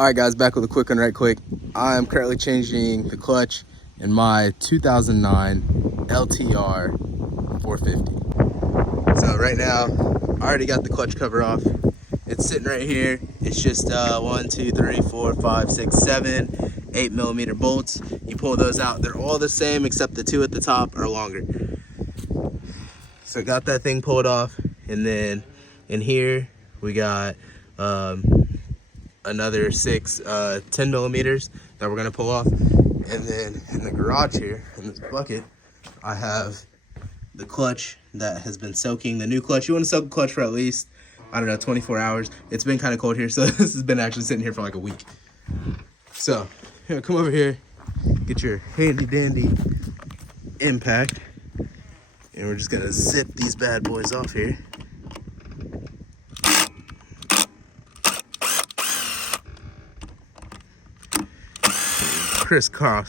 Alright guys, back with a quick one right quick. I'm currently changing the clutch in my 2009 LTR450. So right now, I already got the clutch cover off. It's sitting right here. It's just 1, 2, 3, 4, 5, 6, 7, 8mm bolts. You pull those out. They're all the same except the two at the top are longer. So got that thing pulled off, and then in here we got another 6 10mm that we're gonna pull off. And then in the garage here, in this bucket, I have the clutch that has been soaking. The new clutch, you want to soak the clutch for at least, I don't know, 24 hours. It's been kind of cold here, so this has been actually sitting here for like a week. So here, come over here, get your handy dandy impact, and we're just gonna zip these bad boys off here. Crisscross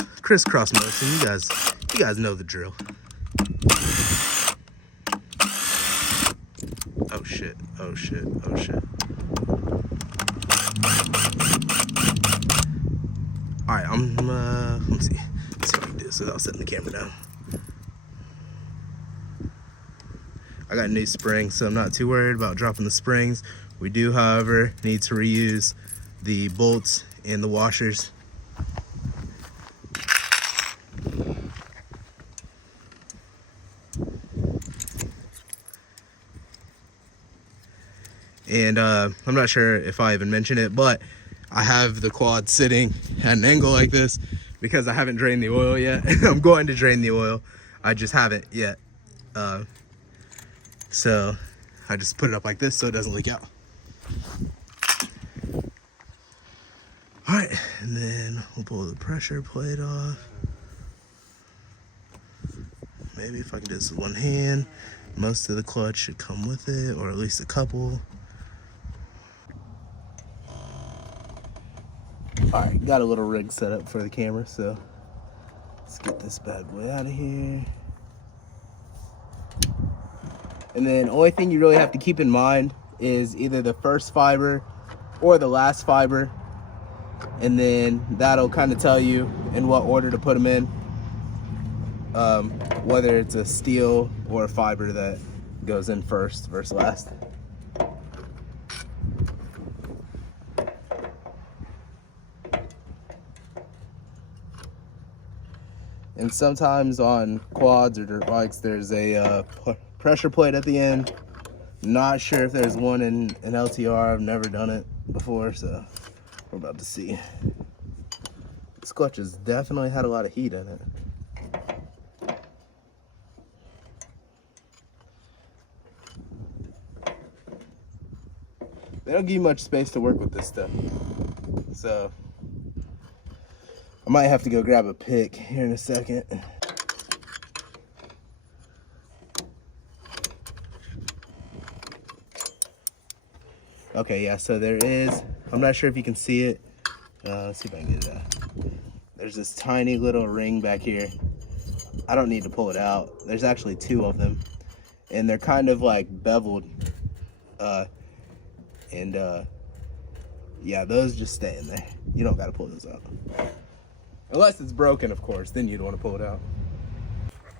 motion. You guys know the drill. Oh shit! Oh shit! Oh shit! All right, let me see what I can do this without setting the camera down. I got new springs, so I'm not too worried about dropping the springs. We do, however, need to reuse the bolts and the washers. And I'm not sure if I even mentioned it, but I have the quad sitting at an angle like this because I haven't drained the oil yet. I'm going to drain the oil. I just haven't yet. So I just put it up like this so it doesn't leak out. All right, and then we'll pull the pressure plate off. Maybe if I can do this with one hand. Most of the clutch should come with it, or at least a couple. All right, got a little rig set up for the camera, so let's get this bad boy out of here. And then only thing you really have to keep in mind is either the first fiber or the last fiber, and then that'll kind of tell you in what order to put them in, whether it's a steel or a fiber that goes in first versus last. And sometimes on quads or dirt bikes, there's a pressure plate at the end. Not sure if there's one in an LTR. I've never done it before, so we're about to see. This clutch has definitely had a lot of heat in it. They don't give you much space to work with this stuff, so I might have to go grab a pick here in a second. Okay, yeah, so there is, I'm not sure if you can see it. Let's see if I can get it out. There's this tiny little ring back here. I don't need to pull it out. There's actually 2 of them, and they're kind of like beveled. Yeah, those just stay in there. You don't gotta pull those out. Unless it's broken, of course, then you'd want to pull it out.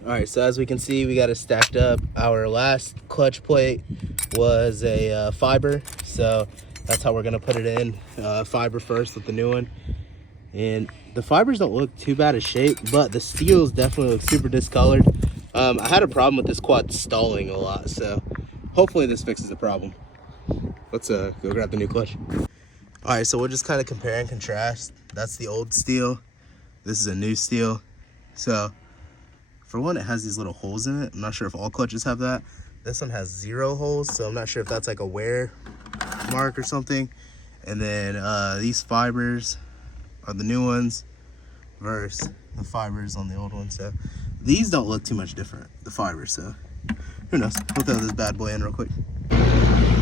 All right, so as we can see, we got it stacked up. Our last clutch plate was a fiber, so that's how we're gonna put it in. Fiber first with the new one. And the fibers don't look too bad of shape, but the steels definitely look super discolored. I had a problem with this quad stalling a lot, so hopefully this fixes the problem. Let's go grab the new clutch. All right, so we'll just kind of compare and contrast. That's the old steel. This is a new steel. So for one, it has these little holes in it. I'm not sure if all clutches have that. This one has 0 holes, so I'm not sure if that's like a wear mark or something. And then these fibers are the new ones versus the fibers on the old one. So these don't look too much different, the fibers, so who knows. We'll throw this bad boy in real quick.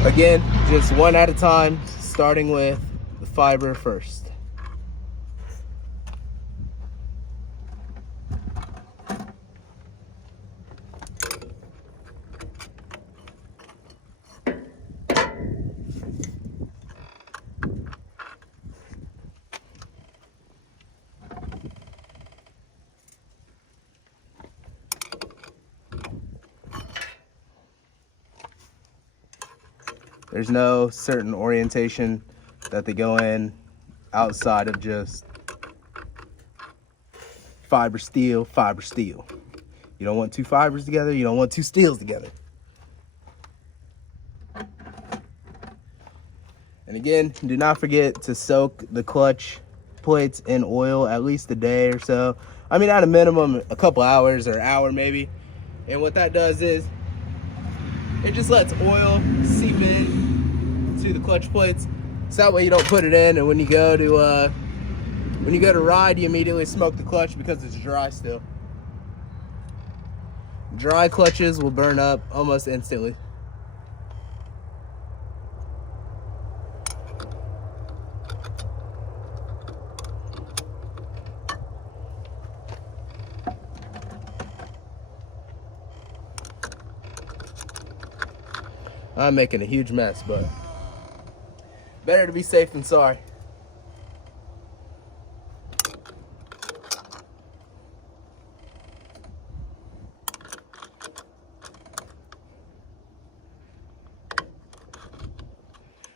Again, just one at a time, starting with the fiber first. There's no certain orientation that they go in outside of just fiber steel, fiber steel. You don't want two fibers together, you don't want two steels together. And again, do not forget to soak the clutch plates in oil at least a day or so. I mean, at a minimum, a couple hours or an hour maybe. And what that does is, it just lets oil seep in to the clutch plates. So that way you don't put it in, and when you go to ride, you immediately smoke the clutch because it's dry still. Dry clutches will burn up almost instantly. I'm making a huge mess, but better to be safe than sorry.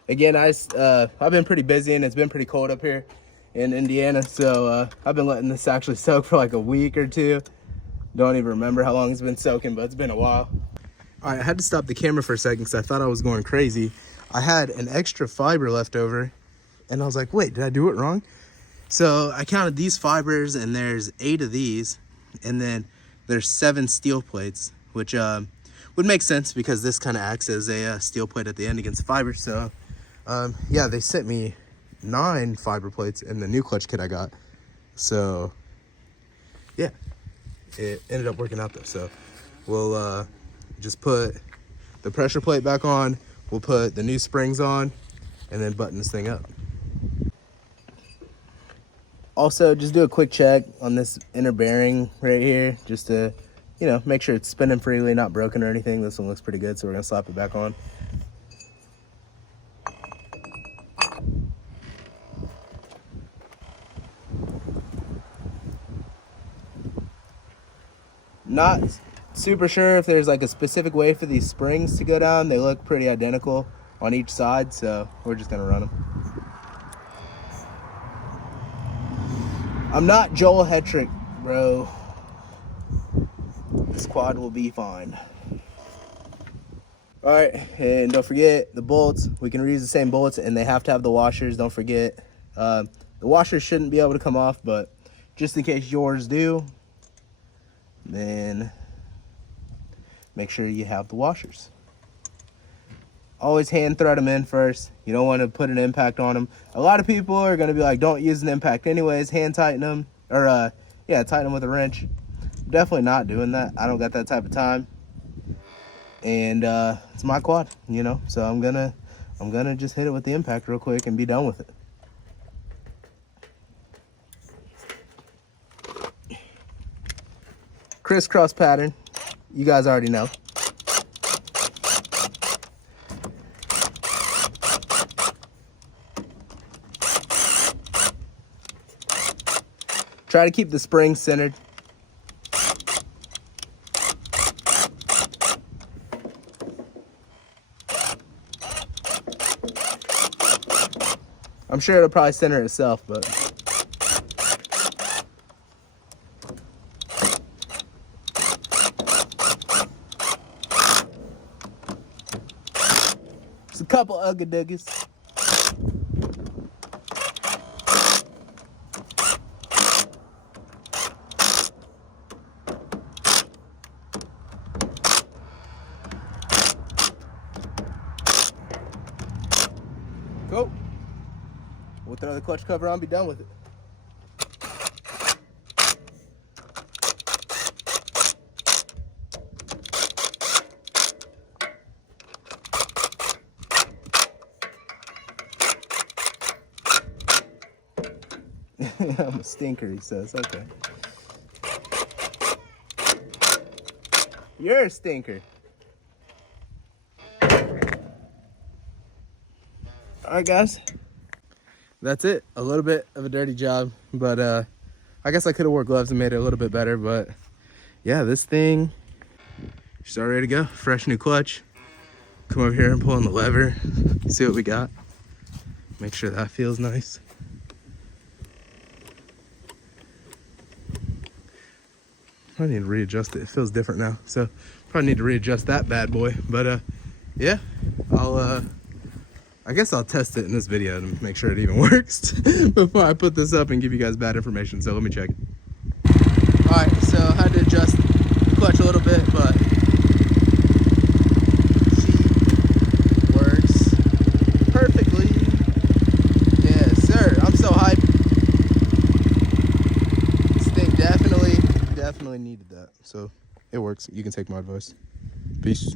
Again, I've been pretty busy and it's been pretty cold up here in Indiana, so I've been letting this actually soak for like a week or two. Don't even remember how long it's been soaking, but it's been a while. All right, I had to stop the camera for a second because I thought I was going crazy. I had an extra fiber left over, and I was like, wait, did I do it wrong? So I counted these fibers, and there's 8 of these, and then there's 7 steel plates, which would make sense because this kind of acts as a steel plate at the end against fiber. So yeah, they sent me 9 fiber plates in the new clutch kit I got. So yeah, it ended up working out though. So we'll just put the pressure plate back on, we'll put the new springs on, and then button this thing up. Also, just do a quick check on this inner bearing right here, just to, you know, make sure it's spinning freely, not broken or anything. This one looks pretty good, so we're gonna slap it back on. Not super sure if there's like a specific way for these springs to go down. They look pretty identical on each side, so we're just gonna run them. I'm not Joel Hetrick, bro. This quad will be fine. All right, and don't forget the bolts. We can reuse the same bolts, and they have to have the washers. Don't forget, the washers shouldn't be able to come off, but just in case yours do, then make sure you have the washers. Always hand thread them in first. You don't want to put an impact on them. A lot of people are going to be like, don't use an impact anyways, hand tighten them, or yeah, tighten them with a wrench. Definitely not doing that. I don't got that type of time, and it's my quad, you know, so I'm gonna just hit it with the impact real quick and be done with it. Crisscross pattern, you guys already know. Try to keep the spring centered. I'm sure it'll probably center itself, but it's a couple ugga duggies. Cool. We'll throw the clutch cover on, be done with it. I'm a stinker, he says. Okay. You're a stinker. Alright guys, that's it. A little bit of a dirty job, but I guess I could have wore gloves and made it a little bit better. But yeah, this thing is all ready to go. Fresh new clutch. come over here and pull on the lever, see what we got. Make sure that feels nice. I need to readjust it. It feels different now, so probably need to readjust that bad boy. But yeah, I guess I'll test it in this video to make sure it even works before I put this up and give you guys bad information. So let me check it. All right, so I had to adjust the clutch a little bit, but she works perfectly. Yes, sir. I'm so hyped. This thing definitely needed that. So it works. You can take my advice. Peace.